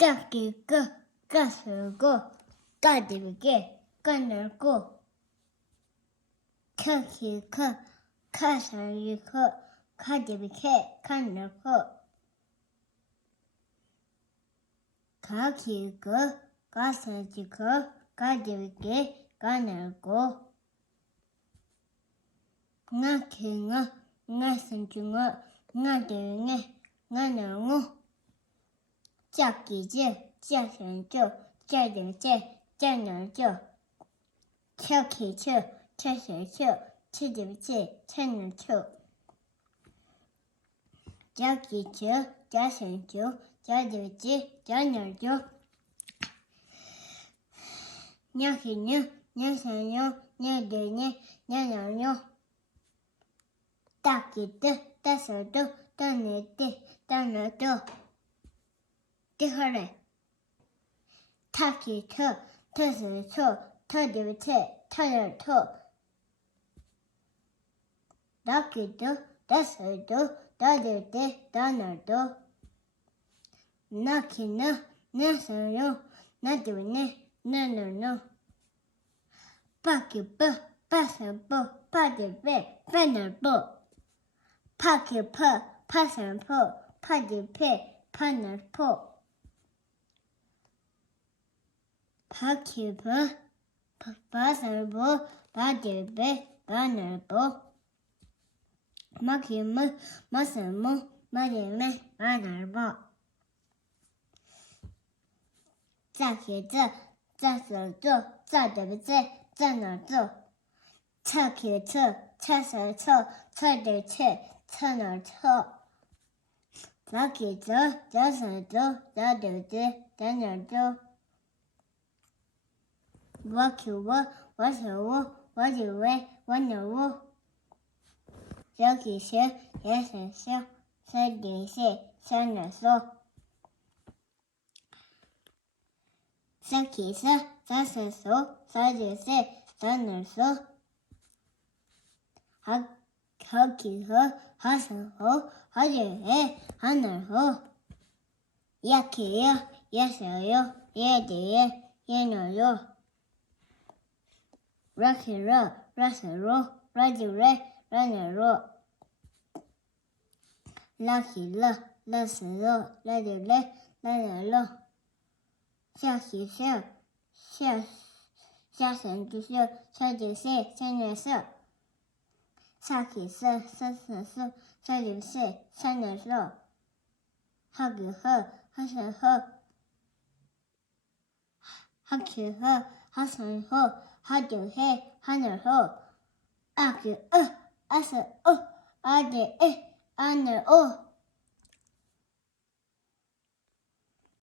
까끼고 까슬고 까들게 까늘고 카키고 카살리고 카들게 까늘고 카키고 까살지고 까들게 까늘고 나킹어 나선중어 나들게 나늘고 짝기지 짝선조 짝들제 짝늘조 척키초 척설초 척들제 척늘초 짝기초 짝선조 짝들제 짝늘조 냐키뇨 냐선요 냐들네 냐늘뇨 딱기드 따서도 따늘때 따늘도 디허레 타키토 터스초 터디비체 터열토 나키도 따서도 따들때 따늘도 나키노 나서요 나디비네 나늘노 파키포 파선포 파디베 파늘포 파키포 파선포 파디페 파늘포 파키포 파선포 파디베 파늘포 마키모 마선모 마디메 파늘포 짜키즈 짜서조 짜데비제 짜너조 차키츠 차서초 차들체 차너초 마키즈 짜서조 짜데비제 짜너조 와큐워 와서워 와지웨 와너워 여기서 예서서 서디세 서너소 사키서 사서소 사디세 서너소 하키허 하서호 하지에 하늘호 야키요 예서요 예디에 예너요 라키로 라서로 라지레 라너로 라키로 라서로 라지레 라너로 샤키쇼 샤선주쇼 샤디세 샤너소 사키서 서서서 샤디세 샤너소 하기허 하서허 하키허 하선허 하디해 하늘허 아키어 아서어 아디에 아늘어